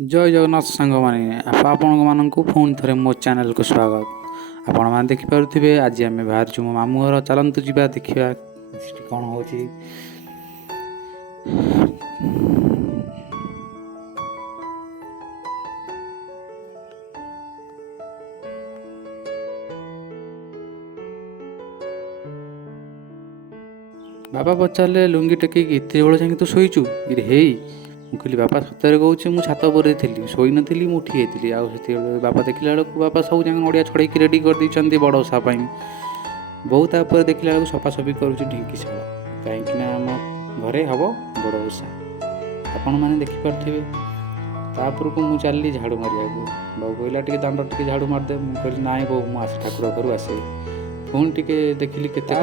जय जगन्नाथ सांग मैंने आपण पुणी थे मो चैनल को स्वागत। आपण मैंने देखिपे आज आम बाहर मो मामू घर चलतु जा देखा कौन हो। बाबा पचारे लुंगी टेक एत बेल जाए तू शोचु ये हे मुझे बापा सतरे कहूँ मुझे छात पर थी शोई नी मुझे उठी आते बापा देखला बेलू बापा सब जगह नड़िया छड़े रेडी कर देते बड़ ओषा बहुत तापर देखला बेलू सफासफी करुँच ढिंकीशाल कहीं आम घरे हम बड़ ओषा आपण मैंने देखिपे। तापर को मुझे चलि झाड़ू मारे बाबू कहला टे दांड टे झाड़ू मारदे मुझे ना बो मुझे ठाकुर घर आसे पुणी टे देखिली केते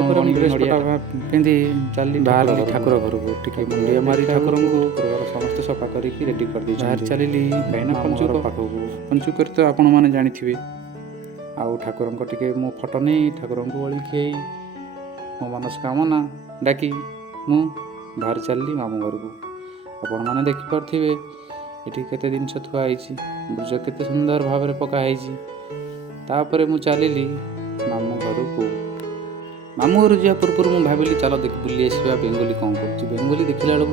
पिंधि चली बाहर ठाकुर घर को टे मुंडिया मारी ठाकुर को समस्त सफा करके रेडी कर दी बाहर चलि कहीं पंचुक पाखक पंचुक तो आपण मैंने जानी आउ ठाकुर टे मो फटो नहीं ठाकुर को ओली खियाई मो मनस्कामना डाकी मु बाहर चलि मामू घर को आपण मैंने देखिपे ये केते जिन थुआई ब्रज केते सुंदर भाव पकाई तापर मु चलि मामू घर को मामू घर जा पूर्व मुझे भाविली चलो देख बुली आसवा बेंगोली कौन कर बेंगोली देखला बेलू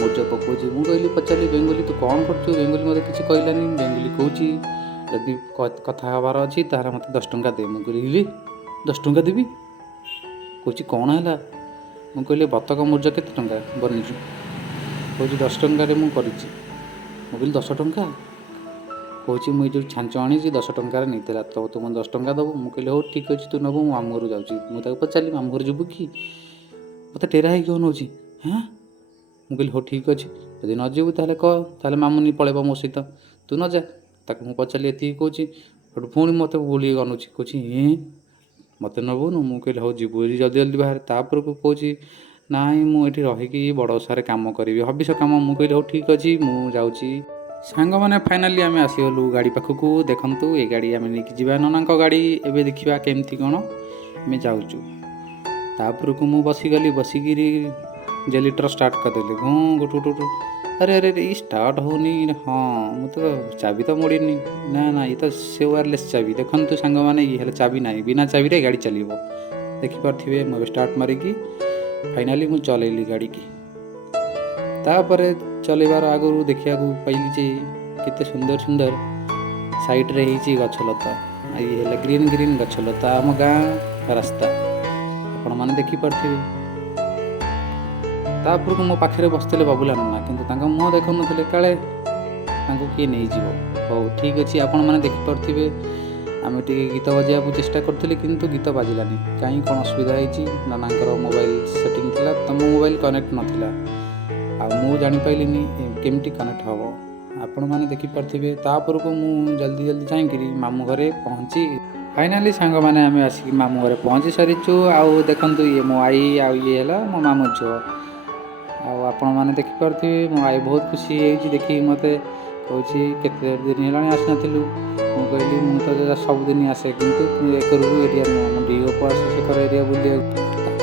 मोर्चा पकाऊँ मुझे कहली पचारि बेंगोली तू कौन कर बेंगोली मत कि कहलानी बेंगोली कौच जदि कथा हबार अच्छी तार मत 10 टंका दे मुझे 10 टंका देवी कौच कौन है मुझे कहली बतक मोर्जा केते टंका बनीचु कौच 10 टंकार मुझे 10 टंका कौच मुझे जो छांच आनी 10 टंकार नहीं तो तुम 10 टंका दबू मुझे कहली हो ठीक अच्छे तू नबू मामू घर जाऊँगी मुझे पचारि मामू घर जीवु कि मत टेरा हो नौ हाँ मुझे हो ठीक अच्छे जब न जीवु कह मामू पलैब मो सहित तू न जा मुझे पचारि ये कौच पुणी मत बुल अनुची कौच मत नबुनु मुझे कहली हो जीवु जल्दी जल्दी बाहर तापर को कौच ना मुझे रहीकि बड़ ओषार कम करी हबिष कम मुझे कहली हो ठीक अच्छे मुझे सांग मैंने फाइनाली आम आसीगलु गाड़ी पाखक देखु ये गाड़ी आम नहीं जावा नना गाड़ी एवं देखा केमती कौन आम जाऊँ तापर को मुझे बसीगली बसिकी जेलिटर स्टार्ट करदेली घूँ गुटु गुटु अरे अरे ये स्टार्ट होनी हाँ मुझे तो चाबी तो मोड़नी ना ना ये तो से वायरलेस चाबी देखु सांग मैंने ये चाबी ना बिना चाबी रे गाड़ी चलो देखिपे मुझे स्टार्ट मारिकी फाइनाली मुझे चलैली गाड़ी की तापर चलैबार आगु देखा पाइली जे केते सुंदर सुंदर साइड रे ही गछलता ये ग्रीन ग्रीन गछलता आम गाँ रास्ता आपण मैंने देखिपे। तापर को मो पाखे बसते बाबुला नना कि मुँह देखु नुले काले किए नहीं जीव हो ठीक अच्छे आपण मैंने देखिपे आम टे गीत बजाइक चेष्टा करूँ किंतु गीत बाजिलानी कहीं कौन असुविधा होती नाना मोबाइल सेटिंग थी तुम मोबाइल कनेक्ट नाला मु जापारे केमती कनेक्ट हम आपण मैंने देखिपे। तापर को मु जल्दी जल्दी जाकि मामू घरे पहुँची फाइनाली सांग मैंने आम आसिक मामू घरे पहुँची सारीचु आउ देखु ये मो आई आउ ये है मो मामू झुआ आपण मैंने देखिपे मो आई बहुत खुशी होती देखिए मत कौन केते दिन है आसी नु कहली मुझे सबुदिन आसे कितु एकरू एरिया नुह आसे शेखर एरिया बुल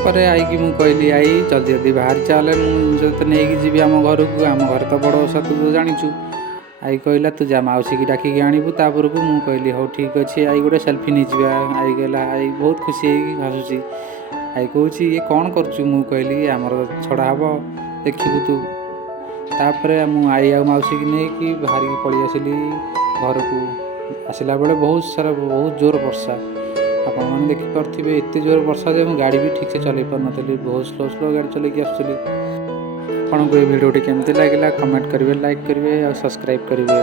आई मुझे कहली आई जल्दी जल्दी बाहर चले मुझे तो नहीं जी आम घर को आम घर तो बड़ ओषा तू जाचु आई कहला तू जा मौसी की डाकिकी आणबू तापर को मुझे कहली हो ठीक अच्छे आई गोटे सेल्फी नहीं जा आई गला आई बहुत खुशी हसुची आई कौच ये कौन करुँ मुझे कहली आमर छड़ा हम देखू तू तापर मु आई आ मौसी की नहीं कि बाहर की पलि आसिली घर को आसला बेले बहुत सारा बहुत जोर वर्षा आपण मैंने देखिपे एत जोर वर्षा जे गाड़ी भी ठीक से चल पार नी बहुत स्लो स्लो गाड़ी चलैकी आसुली आपको ये भिडियोटी केमती लगे कमेंट करेंगे लाइक करेंगे और सब्सक्राइब करेंगे।